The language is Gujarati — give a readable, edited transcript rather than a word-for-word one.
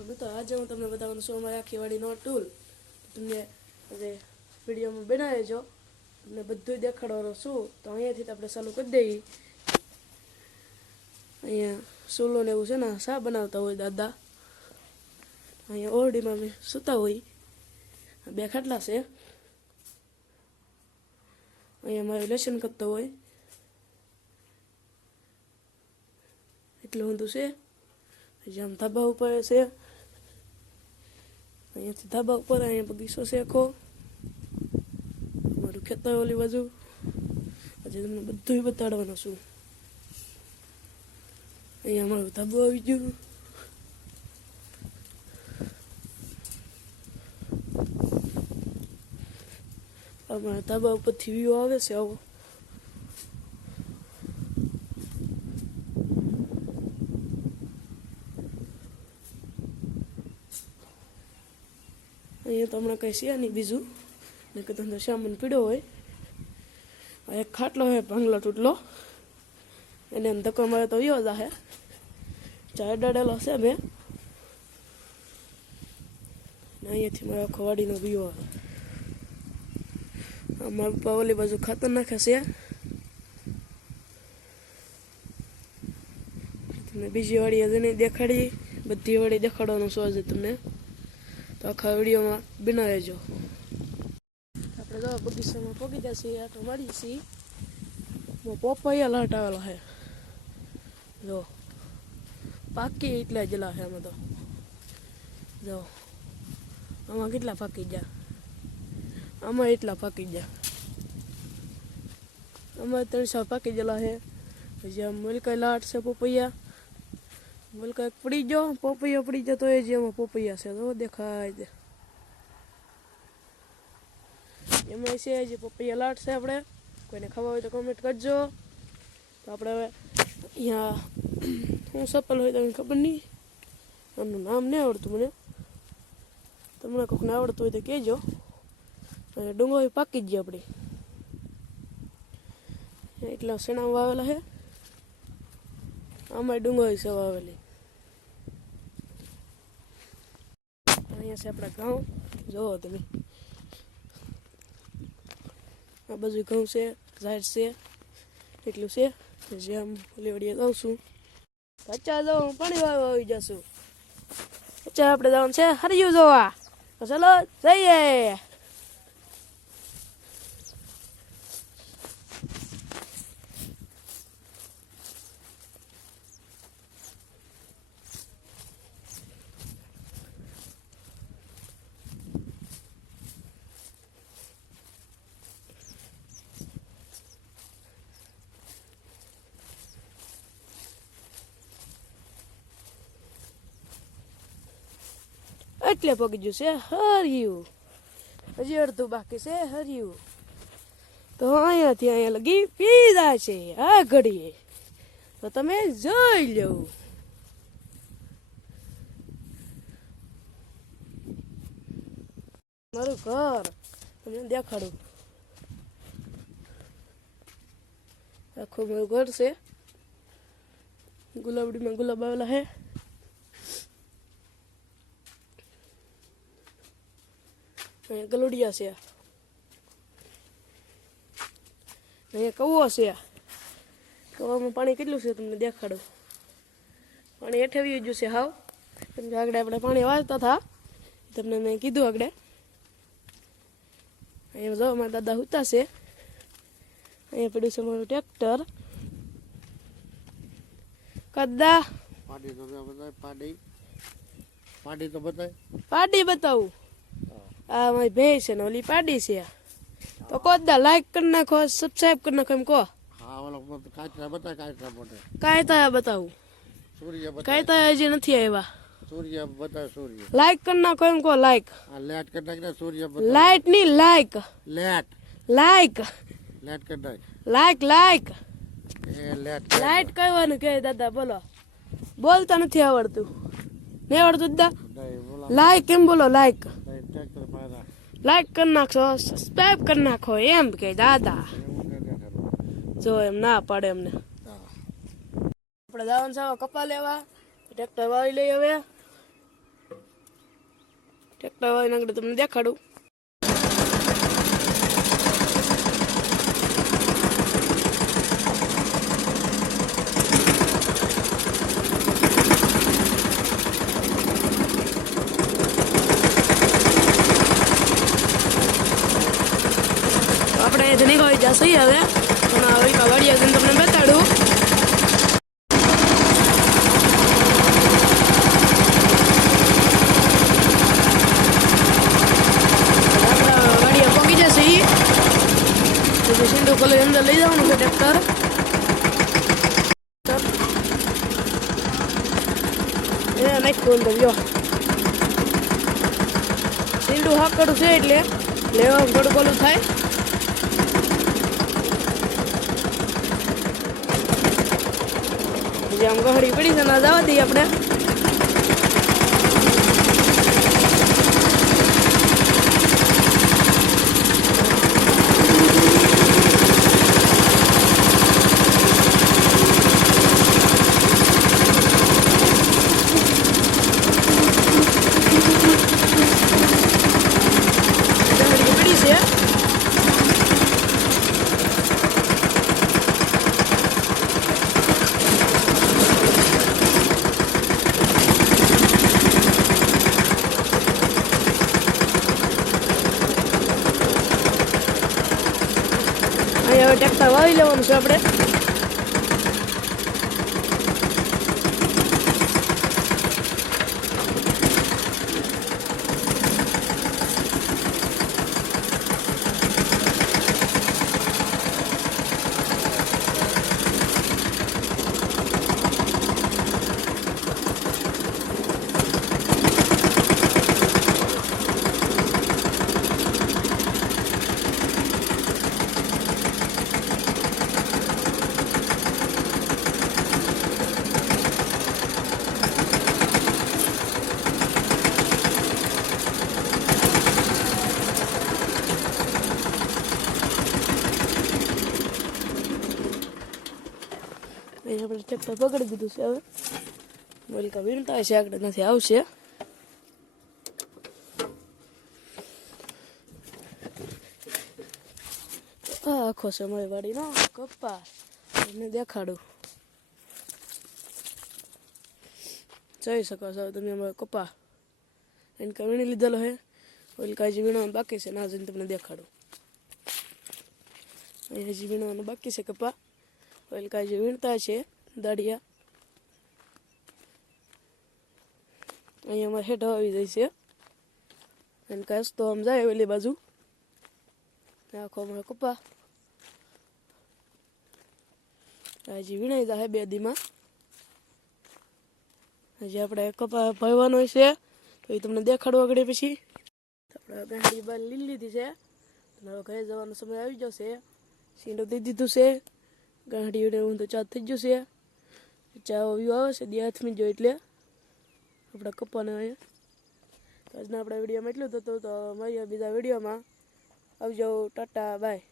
તો આજે હું તમને બતાવવાનું છું અમારી આખી વાડીનો ટૂલ. તમને હવે વિડીયોમાં બનાવી જો તમને બધું દેખાડવાનું છું. તો અહીંયાથી આપણે ચાલુ કરી દઈએ. અહીંયા સૂલો ને એવું છે ને, શા બનાવતા હોય દાદા. અહીંયા ઓરડીમાં અમે સૂતા હોય. બે ખાટલા છે. અહીંયા મારે લેસન કરતો હોય એટલું ઊંધું છે. આમ ધાબા ઉપર છે, અહીંયાથી ધાબા ઉપર અહીંયા બગીચો છે આખો. મારું ખેતર ઓલી બાજુ. આજે તમને બધું બતાડવાનું છું. અહીંયા અમારું ધાબું આવી ગયું. અમારા ધાબા ઉપરથી વ્યૂ આવે છે આવો. અહીંયા તો હમણાં કંઈ છે નહીં બીજું ને કે તમને સામાન પીડ્યો હોય. એક ખાટલો છે ભાંગલો તૂટલો, એને એમ ધક્કો મારે તો વિયો જાહે. ચાર ડાડેલો છે મેં. ને અહીંયાથી મારા આખો વાડીનો વ્યૂ આવે. મારા પપ્પા ઓલી બાજુ ખાતર નાખે છે. તમને બીજી વાડી જઈને દેખાડી, બધી વાડી દેખાડવાનું શું છે તમને. તો આખા વિડીયોમાં બનાવી રહેજો. આપણે જો બગીચામાં પગી જશે, આટો મારી છીએ. પોપૈયા લાટ આવેલા છે જો, પાકી એટલા જલા છે. આમાં તો જો આમાં કેટલા પાકી ગયા, આમાં એટલા પાકી ગયા. આમાં 300 પાકી ગયેલા છે. પછી આમ મલકાઈ લાટ છે પોપૈયા. મલકા પડી ગયો, પોપૈયા પડી ગયો તો એ જે એમાં પોપૈયા છે તો દેખાય છે. એમાં છે જે પોપૈયા લાટ છે. આપણે કોઈને ખાવા હોય તો કમેન્ટ કરજો. તો આપણે હવે અહીંયા શું સપલ હોય તમને ખબર નહીં, આનું નામ નહીં આવડતું મને. તમને કોઈને આવડતું હોય તો કહેજો. અને ડુંગળી પાકી જ ગઈ આપણી. એટલા શેણા વાવેલા છે. આમાં ડુંગળી છે વાવેલી. અહીંયા છે આપણા ઘઉં, જોવો તમે. આ બધું ઘઉં છે, ઝાડ છે, એટલું છે. જે આમ ઓલી વડીએ જાઉં છું. અચ્છા જો હું પાણી વાળવા આવી જશું. અચ્છા આપણે જવાનું છે હરિયું જોવા. તો ચલો જઈએ. એટલે પગી ગયું છે હરિયું. હજી અડધું બાકી છે હરિયું. તો અહીંયાથી અહીંયા લગી પીધા છે આ ઘડીએ. તો તમે જોઈ લો. મારું ઘર તમને દેખાડું. આખું મારું ઘર છે. ગુલાબડીમાં ગુલાબ આવેલા છે. અહીંયા ગલોડિયા છે. અહીંયા કૌવો છે. કૌવામાં પાણી કેટલું છે તમને દેખાડું. પાણી હેઠે આવી ગયું છે હાવ. કેમ કે આગળ આપણે પાણી વાળતા હતા, તમને મેં કીધું આગળ. અહીંયા જો અમારા દાદા હુતા છે. અહીંયા પડ્યું છે મારું ટ્રેક્ટર. કદા પાડી તો બતાય. પાડી બતાવું. આ મારી ભેંસ છે ને ઓલી પાડી છે. તો કોદા લાઈક કરી નાખો, સબસ્ક્રાઇબ કરી નાખો એમ કહો. કાંઈ થયા બતાવું. કાંઈ થયા હજી નથી આવ્યા. લાઈક કરી નાખો એમ કહો. લાઈક લાઈટ ની like like like like light કહેવાનું કે દાદા બોલો. બોલતા નથી આવડતું. નહીં આવડતું દાદા. લાઈક એમ બોલો. લાઈક લાઈક કરી નાખો, સબસ્ક્રાઇબ કરી નાખો એમ કે દાદા. જો એમ ના પાડે એમને. આપણે જવાનું છે કપા લેવા. ટ્રેક્ટર વાળી લઈ હવે. ટ્રેક્ટર વાળીને આગળ તમને દેખાડું. આપણે અહીંયાથી નીકળી જશે હવે, પણ હવે વાડી આગળ તમને બતાડું. સિંધુ કોલેજ અંદર લઈ જવાનું છે ટ્રેક્ટર. નાખ્યું અંદર જો સિંધુ હાકડું છે એટલે લેવાનું થોડુંક ઓલું થાય. આમ ગહડી પડી છે ના જવા દઈએ આપણે. હવે ટ્રેક્ટર વાવી લેવાનું છે આપણે. આપણે ટ્રેક્ટર પકડી દીધું છે. હવે મોલિકા વીણતા હશે, આગળ નથી આવશે. આખો સમય વાળીનો કપા તમને દેખાડું. જોઈ શકો છો તમે અમારો કપા એને કા વીણી લીધેલો છે. ઓલિકા હજી વીણવાનું બાકી છે, ના જઈને તમને દેખાડું. અહીં હજી વીણવાનું બાકી છે કપા. ઓલિકા હજી વીણતા છે દાડિયા. અહીંયા અમારે હેઠ આવી જાય છે અને કાંસ તો આમ જાય ઓલી બાજુ. આખો અમારો કપા હજી વીણાઈ જાય 2 દીમાં. હજી આપણે કપા ભરવાનો છે તો એ તમને દેખાડવા આગળ. પછી આપણે ગાંડી બાર લઈ લીધી છે. હવે ઘરે જવાનો સમય આવી જશે. સીંડો દઈ દીધું છે. ગાંડીઓને હું તો ચા થઈ ગયું છે. ચા વ્યૂ આવે છે દી હાથમાં જો એટલે આપણા કપાને અહીંયા. તો આજના આપણા વિડીયોમાં એટલું જ હતું. તો મળીએ બીજા વિડીયોમાં. આવજો, ટાટા, બાય.